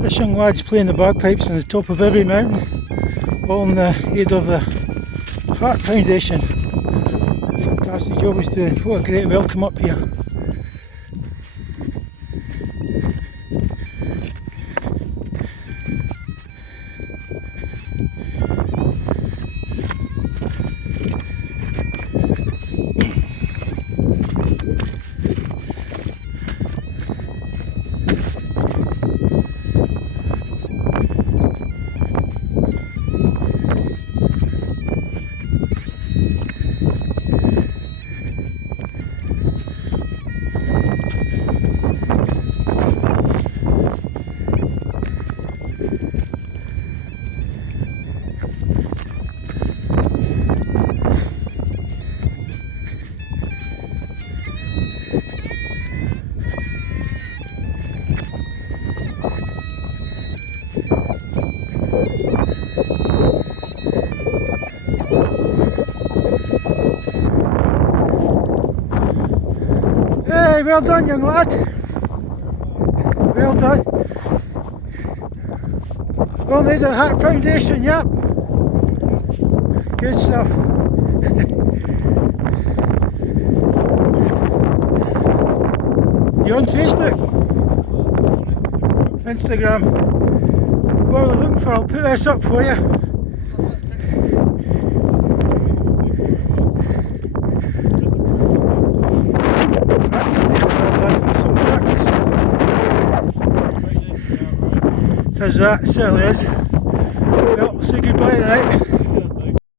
This young lad's playing the bagpipes on the top of every mountain, all in the aid of the Heart Foundation. Fantastic job he's doing. What a great welcome up here. Hey, well done, young lad. Well done. Well made the Heart Foundation, yep. Good stuff. You on Facebook? Instagram. What are we looking for? I'll put this up for you. Says that, it certainly is. Well, say goodbye tonight.